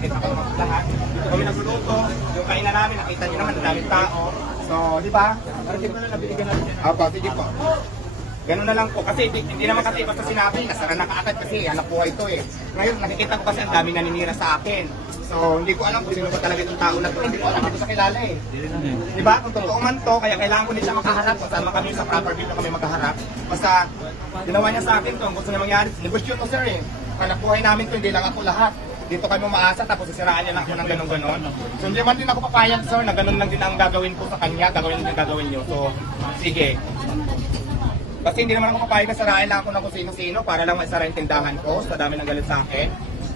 market na kayo lahat. Dito kami nagluluto, yung kainan namin, nakita nyo naman, ang daming tao. So, di ba? Parating ko na nabiligan natin yan. Opo, sige po. Ganun na lang po. Kasi hindi naman kasi basta sinabi, nasara na kaagad kasi anak ko ito eh. Ngayon, nakikita ko kasi ang dami naninira sa akin. So, hindi ko alam kung sino ba talaga itong tao na to. Hindi ko alam kung sa kilala eh. Di ba? Kung totoo man to, kaya kailangan ko din siya makaharap. Kung saan man kami sa proper dito kami makaharap. Basta, ginawa niya sa akin to. Ang gusto niya mangyari, negosyo to sir eh. Anak buhay namin to, hindi lang ako lahat. Dito kayo umaasa, tapos sisiraan niya na ako ng ganun-ganon. So, hindi man din ako papayag sir, na ganun lang din ang gagawin ko sa kanya, gagawin din gagawin niyo. So, sige. Kasi hindi naman ako papayag na sarain lang ako ng kung sino-sino para lang maisara yung tindahan ko sa dami ng galit sa akin.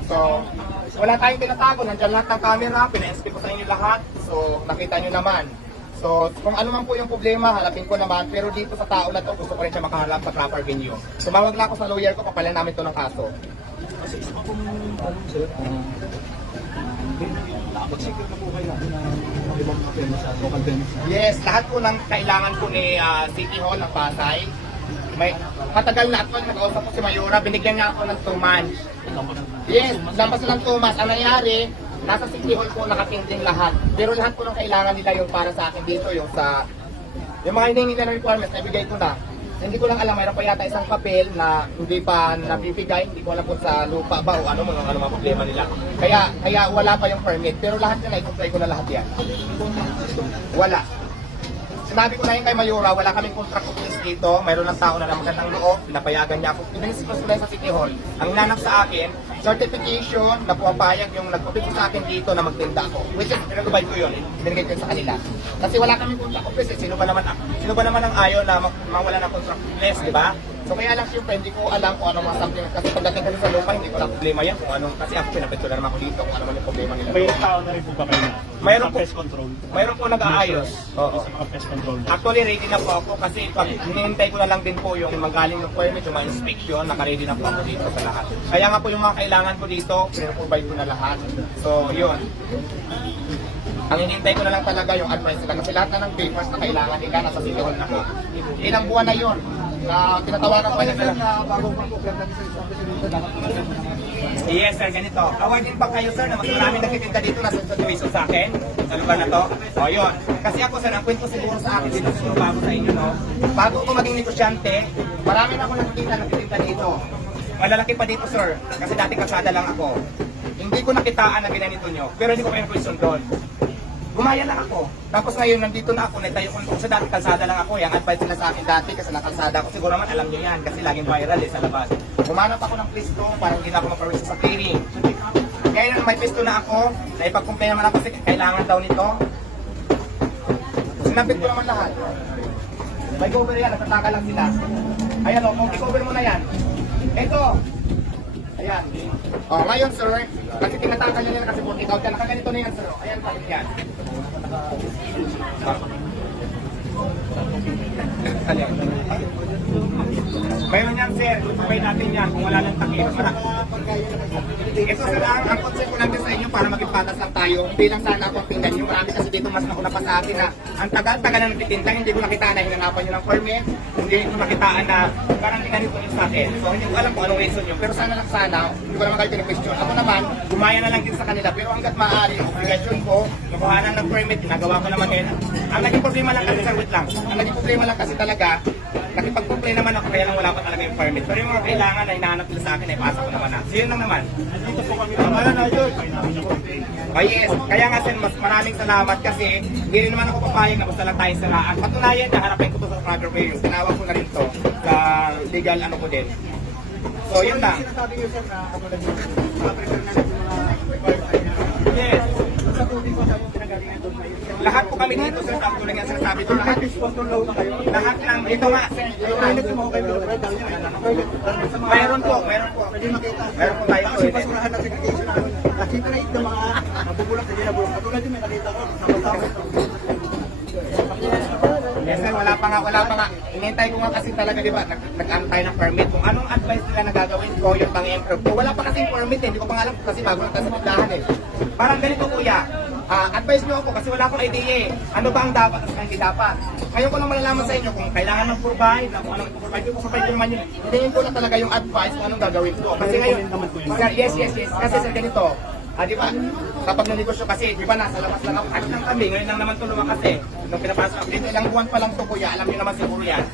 So, wala tayong tinatago, nandiyan lahat ng camera, pina-SP ko sa inyo lahat. So, nakita nyo naman. So, kung ano man po yung problema, harapin ko naman. Pero dito sa tao na to, gusto ko rin siya makaharap sa proper venue. Tumawag lang ako sa lawyer ko, papalan namin to ng kaso. Kasi isa pa pong tanong sir, nakapag-secure na po kayo natin na ibang mga premise sa local premise. Yes, lahat po ng kailangan po ni City Hall ng Pasay. May matagal na ako, nag-ausap ko si Mayora, binigyan niya ako ng 2 months. Yes, lampas ng 2 months. Ang nangyari, nasa City Hall po nakatinding lahat. Pero lahat po ng kailangan nila yung para sa akin dito, yung sa... Yung mga hinihingi nila ng requirements, nabigay ko na. Hindi ko lang alam, mayroon pa yata isang papel na hindi pa nabibigay. Hindi ko alam kung sa lupa ba o ano mga problema nila. Kaya wala pa yung permit. Pero lahat na i-comply ko na lahat yan. Wala. Sinabi ko na yun kay Mayora, wala kaming contract office dito. Mayroon ng tao na magandang loob, pinapayagan niya ako. Pinanisip ko sila sa City Hall. Ang nanap sa akin, certification na pumapayag yung nag-office sa akin dito na magtinda ako. Which is, pinag-provide ko yun. Binigay ko yun sa kanila. Kasi wala kaming contract office. Sino ba naman ang ayaw na mawala ng contract office, di ba? So kaya lang siyempre, hindi ko alam kung ano mga something. Kasi pagdating kasi sa lupa, hindi ko lang problema yan. Kung anong, kasi ako pinapito na naman ako dito kung ano man yung problema nila. May tao na rin po ba kayo na? Mayroon sa po. pest control? Mayroon po nag-aayos. Oo. Sa mga pest control. Actually, ready na po ako kasi pag hinihintay ko na lang din po yung magaling ng permit, yung mga inspection, naka-ready na po ako dito sa lahat. Kaya nga po yung mga kailangan ko dito, pinaprovide ko na lahat. So, yun. Ang hinihintay ko na lang talaga yung advice nila kasi lahat na ng papers na kailangan nila nasa City Hall na po. Ilang buwan na yun na tinatawagan ko na sila. Bago pa po kaya natin sa establishment dapat Yes sir, ganito. Awardin pa kayo sir na mas maraming nagtitinda dito na situation sa akin sa lugar na to. O yun. Kasi ako sir, ang kwento siguro sa akin dito siguro bago sa inyo no. Bago ako maging negosyante, marami na ako nagtitinda dito. Malalaki pa dito sir, kasi dati kasada lang ako. Hindi ko nakitaan na ginanito nyo, pero hindi ko kayo question doon. Gumaya lang ako. Tapos ngayon, nandito na ako, nagtayo ko sa dati, kalsada lang ako. Yung advice nila sa akin dati, kasi nakalsada ako. Siguro naman, alam nyo yan, kasi laging viral sa labas. Humanap ako ng pisto, parang hindi na ako mag-permit sa clearing. Ngayon, may pisto na ako, naipag-complain naman ako kasi kailangan daw nito. Sinabit ko naman lahat. May cover yan, natataka lang sila. Ayan o, kung i-cover mo na yan. Ito. Ayan. O, ngayon sir, kasi tinatakan nyo yan kasi 40,000. Nakaganito na yan sir. Ayan, bakit yan? Mayroon yan sir, tutupay natin yan kung wala ng takip. Ito sir, ang concept ko lang din sa inyo para maging patas lang tayo. Hindi lang sana ako ang tingnan nyo. Marami kasi dito mas nauna pa sa atin na ang tagal-tagal na nagtitinda, hindi ko nakitaan na hinanapan nyo ng permit. Hindi ko nakitaan na parang ginanito nyo sa akin. So hindi ko alam kung anong reason nyo. Pero sana lang sana, hindi ko naman kayo pinag-question. Ako naman, gumaya na lang din sa kanila. Pero hanggat maaari, yung obligasyon ko, nakuhanan ng permit, ginagawa ko naman ngayon. Ang naging problema lang kasi sir, wait lang. Ang naging problema lang kasi talaga, nakipag-complain naman ako kaya lang wala pa talaga yung permit. Pero yung mga kailangan na hinahanap nila sa akin ay pasa ko naman na. So yun lang naman. dito po kami pamana na yun. Oh yes, kaya nga sir, mas maraming salamat kasi hindi rin naman ako papayag na basta lang tayo saraan. Patunayan na harapin ko to sa proper way. Tinawag ko na rin to sa legal ano ko din. So yun na. Sinasabi niyo sir na ako na dito. Prepare na natin yung mga required na. Yes. Sa tubig ko sa yung pinagalingan doon kayo. Lahat po kami dito sir, sa tulad nga sinasabi ko lahat. Sponsor low na kayo. Lahat ng ito nga sir. Yung toilet mo kayo pero dahil niya Mayroon po. Pwede makita. Meron po tayo Kasi toilet. basurahan na segregation namin. Kasi trade ng mga nabubulak, hindi nabulak. Katulad din may nakita ko sa Batangas. Yes sir, wala pa nga. Inintay ko nga kasi talaga, di ba, nag-antay ng permit. Kung anong advice nila na gagawin ko, yung pang-improve ko. Wala pa kasi permit eh, hindi ko pa nga alam kasi bago lang kasi magdahan eh. Parang ganito kuya, advice nyo ako kasi wala akong idea eh. Ano ba ang dapat at hindi dapat? Ngayon ko lang malalaman sa inyo kung kailangan mag-provide, kung anong i-provide ko naman yun. Hindingin ko lang talaga yung advice kung anong gagawin ko. Kasi ngayon, sir, yes. Kasi sir, ganito, Di ba? Kapag nanegosyo kasi, di ba, nasa labas lang ako. Ano lang kami, ngayon lang naman tulungan kasi. Nung pinapasok ako dito, ilang buwan pa lang to kuya, alam niyo naman siguro yan.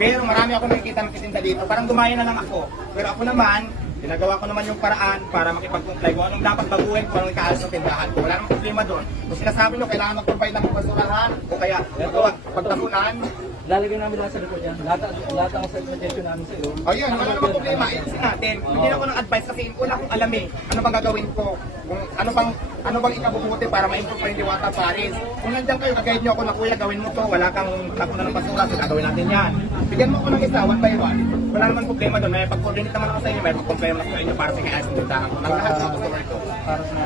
Pero marami ako nakikita ng kitinda dito, parang gumaya na lang ako. Pero ako naman, ginagawa ko naman yung paraan para makipag-comply kung anong dapat baguhin, kung anong ikaalis ng tindahan ko. Wala namang problema doon. Kung sinasabi nyo, kailangan mag-provide ng basurahan, o kaya pagtapunan. Lalagay namin lahat sa likod yan. Lahat ang suggestion namin sa iyo. Ayun, wala namang problema, ayusin natin. Hindi ako ng advice kasi wala akong alam eh. Ano bang gagawin ko? Kung ano bang ikabubuti para ma-improve pa yung Diwata Paris. Kung nandiyan kayo, kagayad nyo ako na kuya, gawin mo to, wala kang tapunan ng basura, so gagawin natin yan. Bigyan mo ako ng isa, one by one. Wala naman problema doon, may pag-coordinate naman ako sa inyo, may pag-comply naman ako sa inyo para sa kaya sa tindahan ko. Ng lahat ng customer ko. Para sa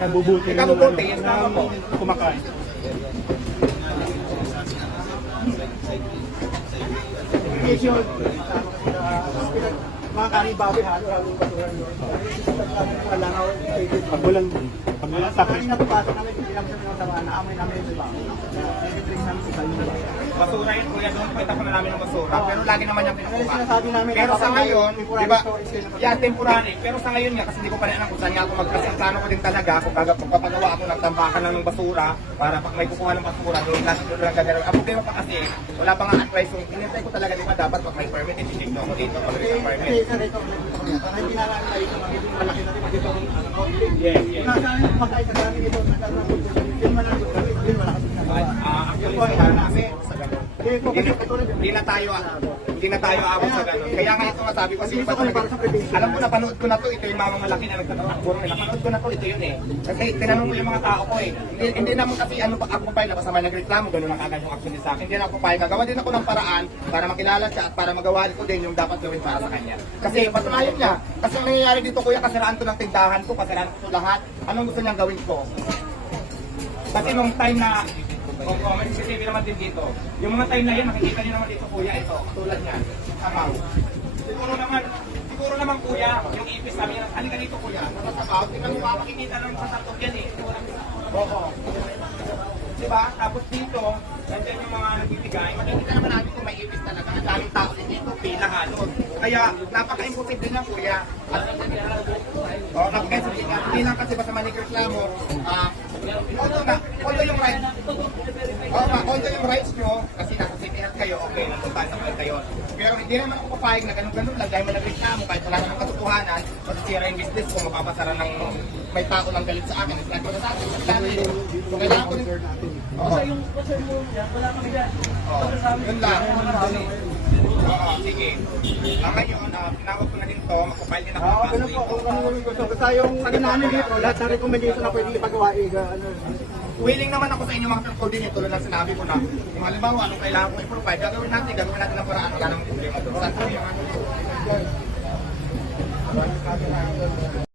kabubuti. Ikabubuti, yes naman po. Kumakain. Education. Mga karibawi, halo-halo yung basura nyo. Wala nga, pag walang tapos na pupasok namin, hindi namin sa mga sama, naamoy namin yung iba. Nag-drink namin sa kayo nila. Basura yun kuya, doon po itapon na namin ng basura, pero lagi naman yung Kasi pinukuha. sinasabi namin, Pero sa ngayon, di ba, yan. temporary. Pero sa ngayon nga, kasi hindi ko pa rin alam kung saan nga ako kasi ang plano ko din talaga, kung papagawa ako ng tambakan ng basura, para pag may kukuha ng basura, doon lang gagawin. Ang problema pa kasi, wala pa nga advice, yung inintay ko talaga, di ba, dapat pag may permit, i-check ako dito, pag may permit. Kasi sa record, para hindi na lang tayo sa magiging malaki natin, magiging Yes, yes. kung nasaan yung pagkain sa dami nito, nagkakaroon ko, yun man ang gusto, yun wala kasi ginagawa. Actually, kasi, sa ganun. Hindi na tayo abot sa ganun. Kaya nga ito masabi ko kasi alam ko napanood ko na to, ito yung mga malaki na nagtatrabaho. Napanood ko na to, ito yun eh. Kasi tinanong ko yung mga tao ko eh. Hindi naman kasi ano pa ako pa na kasama nagreklamo, gano'n ang agad yung action din sa akin. Hindi na ako pa gagawa din ako ng paraan para makilala siya at para magawa ko din yung dapat gawin para sa kanya. Kasi patunayan niya, kasi ang nangyayari dito kuya, kasiraan to ng tindahan ko, kasiraan ko lahat. Anong gusto niyang gawin ko? Kasi nung time na may CCTV naman din dito. Yung mga time na yan, makikita niyo naman dito kuya, ito, tulad niyan, sabaw. Siguro naman kuya, yung ipis namin, halika dito kuya, nasa sabaw, tingnan mo makikita naman sa sartog yan eh. Oo. Diba? Tapos dito, nandiyan yung mga nagbibigay, makikita naman natin kung may ipis talaga, ang daming tao din dito, pila halos. Kaya, napaka-important din yan kuya. At, napaka-important yan, hindi lang kasi basta manireklamo, although yung right, although yung rights nyo, kasi nasa city health kayo, okay, nandun tayo sa kayo. Pero hindi naman ako papayag na ganun-ganun lang dahil managreklamo kahit wala namang katotohanan, masisira yung business ko, mapapasara ng may tao lang galit sa akin, it's not gonna sa akin, so kailangan ko din. Basta yung concern mo yan, wala kami dyan. Yun lang. Oo, sige. Ngayon, tinawag ko na din to, makapile din ako. Oo, ganun po, kung ano yung gusto. Basta yung ano namin dito, lahat ng recommendation na pwede ipagawa, Willing naman ako sa inyo mga coordinate tulad ng sinabi ko na kung halimbawa anong kailangan ko i-provide, gagawin natin ang paraan, wala namang problema doon. Saan kami yung ano?